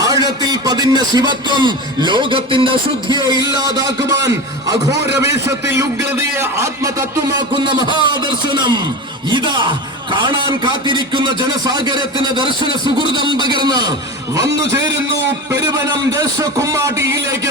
ആഴത്തിൽ പതിഞ്ഞ ശിവത്വം ലോകത്തിന്റെ അശുദ്ധിയെ ഇല്ലാതാക്കുവാൻ അഘോരവേഷത്തിൽ ഉഗ്രതയെ ആത്മതത്വമാക്കുന്ന മഹാദർശനം ഇതാ കാണാൻ കാത്തിരിക്കുന്ന ജനസാഗരത്തിന് ദർശന സുഹൃതം പകർന്ന് വന്നു ചേരുന്നു പെരുവനം ദേശക്കുമ്മാട്ടിയിലേക്ക്.